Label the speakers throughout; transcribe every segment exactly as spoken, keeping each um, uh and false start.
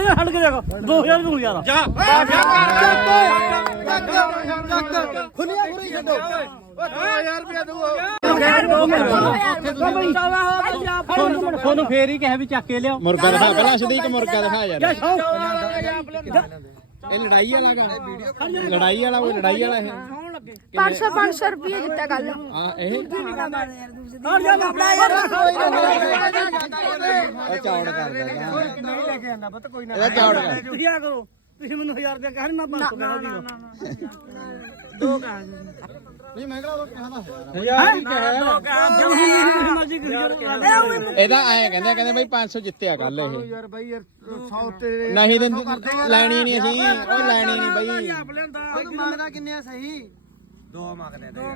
Speaker 1: ਹਟ ਕੇ ਦੇਖੋ ਦੋ ਹਜ਼ਾਰ ਦੂੰ ਯਾਰ
Speaker 2: ਜਾ
Speaker 3: ਖੁੱਲੀਆਂ ਖੁਰੀ ਛੱਡੋ ਦੋ ਹਜ਼ਾਰ ਰੁਪਏ ਦੂਓ
Speaker 1: ਤੁਹਾਨੂੰ ਫੇਰ ਹੀ ਕਿਹਾ ਵੀ ਚੱਕ ਕੇ ਲਿਆਓ
Speaker 2: ਮੁਰਗਾ ਦਿਖਾ ਪਹਿਲਾਂ ਅਸਦੀਕ ਮੁਰਗਾ ਦਿਖਾ ਯਾਰ ਇਹ ਲੜਾਈ ਵਾਲਾ ਗਾ ਲੜਾਈ ਵਾਲਾ ਉਹ ਲੜਾਈ ਵਾਲਾ ਇਹ
Speaker 4: पाँच सौ पाँच सौ रुपये जितना कर लो
Speaker 2: ਹਾਂ ਇਹ ਇਹ ਚੌੜ ਕਰਦਾ ਇਹਦਾ ਚੌੜ ਕਰ
Speaker 1: ਤੁਸੀਂ ਆ ਕਰੋ ਤੁਸੀਂ ਮੈਨੂੰ ਹਜ਼ਾਰ ਦੇ ਕਹਿ ਨਾ ਪੰਜ ਸੌ ਕਹਿਣਾ ਦੋ ਕਹਾਂ
Speaker 2: ਨਹੀਂ ਮੈਂ ਕਿਹਾ ਉਹ ਕਹਿੰਦਾ
Speaker 1: ਮਰਜ਼ੀ ਕਰੀ
Speaker 2: ਇਹਦਾ ਐ ਕਹਿੰਦੇ ਕਹਿੰਦੇ ਬਈ ਪੰਜ ਸੌ ਜਿੱਤਿਆ ਕੱਲ ਇਹ
Speaker 3: ਯਾਰ ਬਾਈ ਯਾਰ ਸੌ ਤੇ
Speaker 2: ਨਹੀਂ ਦਿੰਦੀ ਲੈਣੀ ਨਹੀਂ ਅਸੀਂ ਉਹ ਲੈਣੀ ਨਹੀਂ ਬਈ
Speaker 3: ਤੂੰ ਮੰਗਦਾ ਕਿੰਨੇ ਆ ਸਹੀ ਦੋ ਮੰਗਦੇ ਦੋ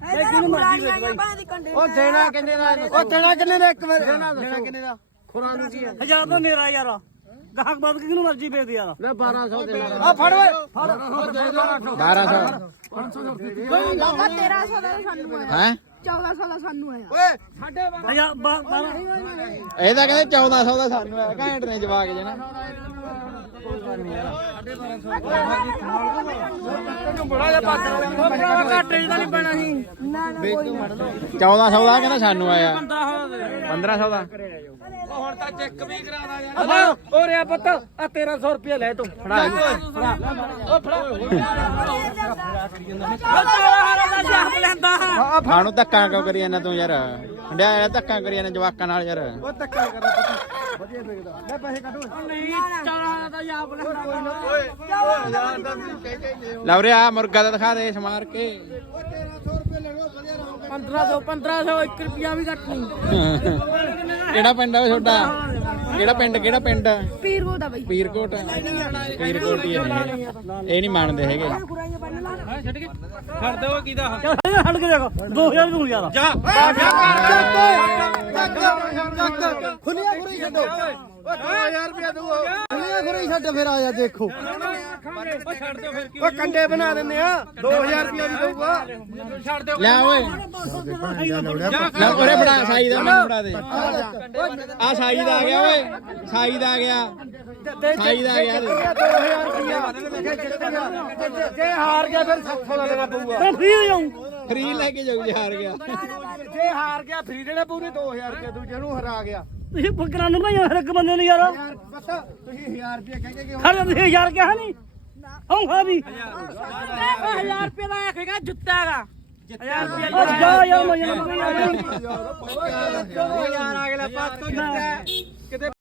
Speaker 1: ਉਹ ਦੇਣਾ ਕਿੰਨੇ ਦਾ
Speaker 3: ਉਹ ਦੇਣਾ ਕਿੰਨੇ ਦਾ ਇੱਕ ਵਾਰ ਦੇਣਾ ਕਿੰਨੇ ਦਾ ਖੁਰਾਂ ਨੂੰ ਕੀ ਹੈ
Speaker 1: ਹਜ਼ਾਰ ਤੋਂ ਨੇਰਾ ਯਾਰ ਗਾਹਕ ਬਾਦ ਕਿਹਨੂੰ ਮਰਜ਼ੀ ਵੇਚ ਯਾਰ
Speaker 3: ਲੈ ਬਾਰਾਂ ਸੌ ਦੇ ਆ ਫੜ ਓਏ ਫੜ
Speaker 2: ਬਾਰਾਂ ਸੌ
Speaker 4: बाबा तेरह सौ का सानू आया
Speaker 2: ਹੈ
Speaker 4: चौदह सौ का सानू आया
Speaker 3: ਓਏ ਸਾਡੇ
Speaker 1: ਹਜ਼ਾਰ ਬਾਰਾਂ
Speaker 2: ਇਹ ਤਾਂ ਕਹਿੰਦੇ ਚੌਦਾਂ ਸੌ ਦਾ ਸਾਨੂੰ ਆ ਘੈਂਟ ਨੇ ਜਵਾਕ ਜੇ ਨਾ
Speaker 3: ਬੜਾ ਜਿਹਾ ਪਾਸ
Speaker 1: ਘਾਟੇ ਦਾ ਨਹੀਂ ਪੈਣਾ ਸੀ
Speaker 2: ਚੌਦਾਂ ਸੌ ਦਾ ਕਹਿੰਦਾ ਸਾਨੂੰ ਆਇਆ ਪੰਦਰਾਂ ਸੌ ਦਾ
Speaker 3: ਹੁਣ ਤਾਂ ਚੈੱਕ ਵੀ ਕਰਾ ਦਾਂਗੇ ਓ ਰਿਆ ਪੁੱਤ ਆ ਤੇਰਾਂ ਸੌ ਰੁਪਏ ਲੈ ਤੂੰ ਫੜਾ ਓ ਫੜਾ
Speaker 2: ਖਾਣੂ ਧੱਕਾ ਕਿਉਂ ਕਰੀ ਜਾਂਦਾ ਤੂੰ ਯਾਰ ਹੰਡਿਆ ਧੱਕਾ ਕਰੀ ਜਾਂਦਾ ਜਵਾਕਾਂ ਨਾਲ ਯਾਰ
Speaker 3: ਉਹ ਧੱਕਾ ਕਰ ਪੁੱਤ ਵਧੀਆ ਵੇਖਦਾ ਲੈ ਪੈਸੇ ਕੱਢ
Speaker 2: ਲਵਰੇ ਆ ਮੁਰਗਾ ਦਾ ਦਿਖਾ ਦੇ ਸਮਾਰ ਕੇ
Speaker 3: ਤੇਰਾਂ ਸੌ ਰੁਪਏ ਲੈਣੋ ਵਧੀਆ ਰਹੋ
Speaker 1: ਪੰਦਰਾਂ ਸੌ ਪੰਦਰਾਂ ਸੌ ਇੱਕ ਰੁਪਿਆ ਵੀ ਘੱਟ ਨਹੀਂ
Speaker 2: ਕਿਹੜਾ ਪਿੰਡ ਆ ਤੁਹਾਡਾ ਕਿਹੜਾ ਪਿੰਡ ਕਿਹੜਾ ਪਿੰਡ
Speaker 4: पीर को भाई
Speaker 2: ਪੀਰਕੋਟ ਪੀਰਕੋਟ ਹੀ ਹੈ ਇਹ ਨਹੀਂ ਮੰਨਦੇ ਹੈਗੇ
Speaker 1: ਛੱਡ ਦਿਓ ਕਿਹਦਾ ਹਟ ਕੇ ਦੇਖੋ ਦੋ ਹਜ਼ਾਰ ਦੂੰ ਯਾਰ
Speaker 2: ਜਾ
Speaker 3: ਖੁੱਲੀਆਂ ਖੁਰੀ ਛੱਡੋ ਦੋ ਹਜ਼ਾਰ ਰੁਪਏ ਦੂਓ ਖੁੱਲੀਆਂ ਖੁਰੀ ਛੱਡ ਫਿਰ ਆ ਜਾ ਦੇਖੋ ਓ ਕੰਡੇ ਬਣਾ ਦਿੰਦੇ ਆ ਦੋ ਹਜ਼ਾਰ ਰੁਪਏ ਵੀ ਦਊਗਾ ਛੱਡ ਦਿਓ
Speaker 2: ਲੈ ਓਏ ਲੈ ਉਰੇ ਬੜਾ ਸਾਈ ਦਾ ਮੈਨੂੰ ਫੜਾ ਦੇ ਆ ਸਾਈ ਦਾ ਆ ਗਿਆ ਓਏ ਸਾਈ ਦਾ ਆ ਗਿਆ ਸਾਈ ਦਾ ਆ ਗਿਆ
Speaker 3: ਦੋ ਹਜ਼ਾਰ ਰੁਪਏ ਜੇ ਹਾਰ ਗਿਆ ਫਿਰ ਸੱਤ ਸੌ ਦਾ ਦੇਣਾ ਪਊਗਾ
Speaker 1: ਮੈਂ ਫ੍ਰੀ ਹੋ ਜਾਊਂ
Speaker 2: ਫਰੀ ਲੈ ਕੇ ਜਾਊ ਜੇ ਹਾਰ ਗਿਆ
Speaker 3: ਜੇ ਹਾਰ ਗਿਆ ਫਰੀ ਦੇਣਾ ਪੂਰੇ ਦੋ ਹਜ਼ਾਰ ਰੁਪਏ ਦੂਜੇ ਨੂੰ ਹਰਾ ਗਿਆ
Speaker 1: ਤੁਸੀਂ ਫਕਰਾਂ ਨੂੰ ਭਾਈ ਹਰ ਇੱਕ ਬੰਦੇ ਨੂੰ ਯਾਰ
Speaker 3: ਯਾਰ ਪਤਾ ਤੁਸੀਂ ਹਜ਼ਾਰ ਰੁਪਏ ਕਹਿੰਦੇ ਕਿ
Speaker 1: ਖੜ ਤੁਸੀਂ ਹਜ਼ਾਰ ਕਿਹਾ ਨਹੀਂ ਹਾਂ ਹਾਂ ਵੀ
Speaker 5: ਹਜ਼ਾਰ ਰੁਪਏ ਦਾ ਆਖੇਗਾ ਜੁੱਤਾ ਦਾ ਹਜ਼ਾਰ ਰੁਪਏ
Speaker 1: ਉਹ ਜਾ ਯਾਰ ਮੈਂ ਯਾਰ
Speaker 3: ਯਾਰ ਅਗਲਾ ਪਾਸ ਤੋਂ ਜਿੱਤਿਆ ਕਿਤੇ